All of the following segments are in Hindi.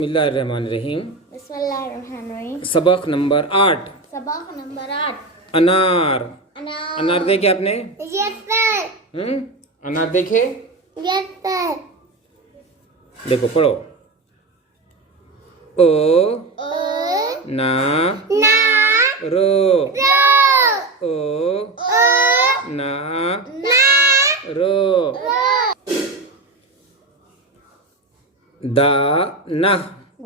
बिस्मिल्लाहिर्रहमानिर्रहीम। बिस्मिल्लाहिर्रहमानिर्रहीम। सबक नंबर 8। सबक नंबर 8। अनार। अनार। अनार देखे आपने? Yes sir. अनार देखे? Yes sir. देखो पढ़ो। ओ ओ ना ना रो। रो ओ ओ ना ना रो। रो दा ना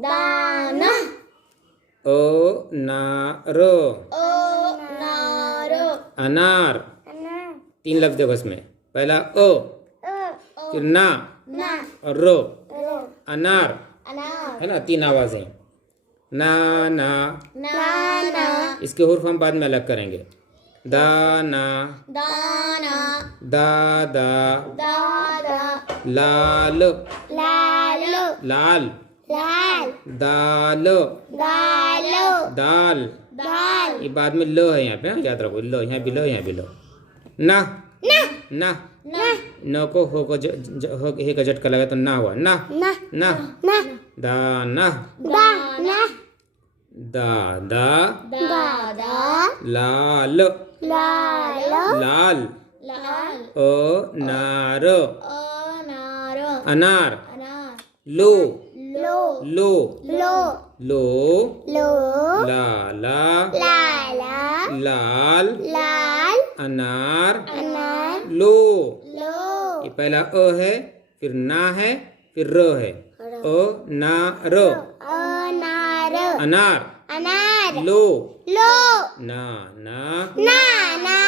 दाना ओ ना रो। ओ नारो अनार। अनार 3 लफ्ज देखो इसमें। पहला ओ, ओ फिर ना ना और रो। रो अनार अनार है ना, 3 आवाजें। ना ना नाना इसके हुर्फ हम बाद में अलग करेंगे। दाना दाना दादा दादा लाल लालो लाल लाल दाल दालो दाल। दाल ये बाद में लो है यहाँ पे, हाँ, याद रखो। लो यहाँ भी लो, यहाँ भी लो। ना ना ना ना न को हो को हो हे का झटका लगा तो ना हुआ। ना ना ना ना दाना दाना दादा दादा लाल लालो लाल लाल ओ नार अनारो अनार। अनार लो लो लो लो लो लो लाला लाला लाल लाल अनार अनार लो। लो ये पहला अ है, फिर ना है, फिर र है। ओ ना र अनारो अनार। अनार लो लो ना ना नाना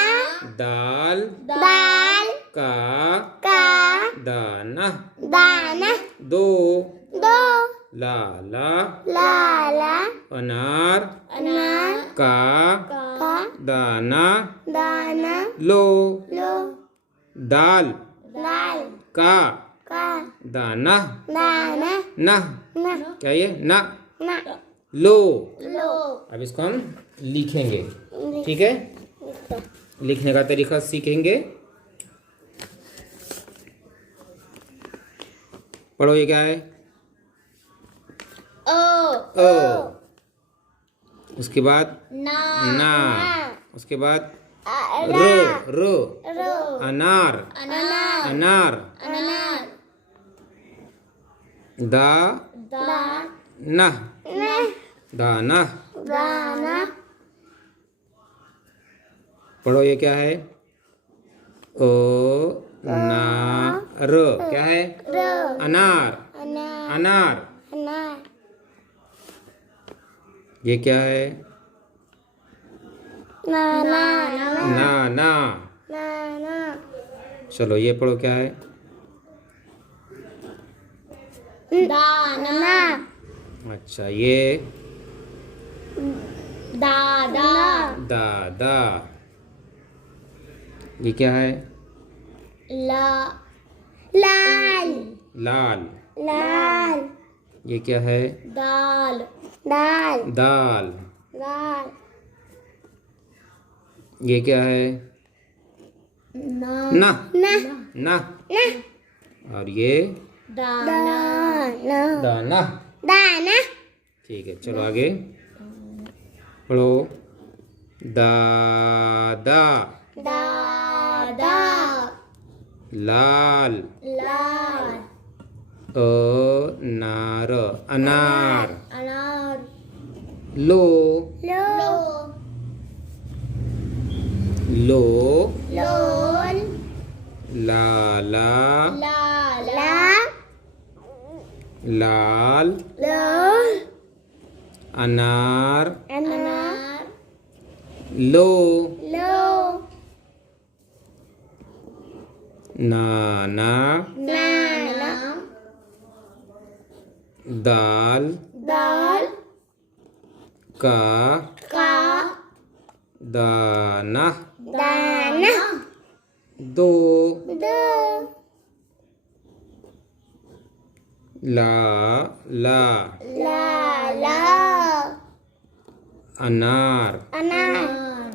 दाल दाल का का दाना। दाना दो दो लाला लाला अनार अनार का का दाना दाना लो। लो दाल दाल का का दाना दाना ना। ना क्या ये ना ना लो। लो अब इसको हम लिखेंगे, ठीक है? लिखने का तरीका सीखेंगे। पढ़ो, ये क्या है? ओ ओ। उसके बाद ना ना। उसके बाद रा रो रो। रो अनार अनार अनार। अनार दा दा ना ना दाना। दाना पढ़ो, ये क्या है? ओ ना रो। क्या है? रो अनार अनार अनार। अनार ये क्या है? नाना ना ना। नाना चलो ये पढ़ो, क्या है? दाना अच्छा, ये दादा दादा। ये क्या है? ला लाल लाल। लाल ये क्या है? दाल दाल दाल। दाल ये क्या है? ना ना ना ना। ना और ये दाना दाना। दाना ठीक है, चलो आगे पढ़ो। दादा दादा लाल लाल अनार अनार। अनार लो लो लो लोल लाला लाला लाल लोल अनार अनार लो लो नाना नाना दाल दाल का का दाना। दाना दो दो ला ला लाला अनार अनार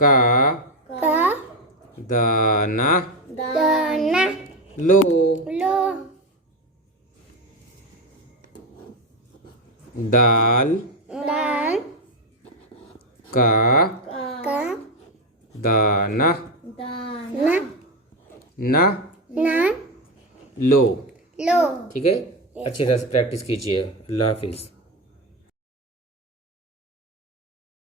का का दाना दाना लो लो दाल दाल का का दाना ना ना ना लो। लो। ठीक है, अच्छी तरह से प्रैक्टिस कीजिए। अल्लाह हाफिज़।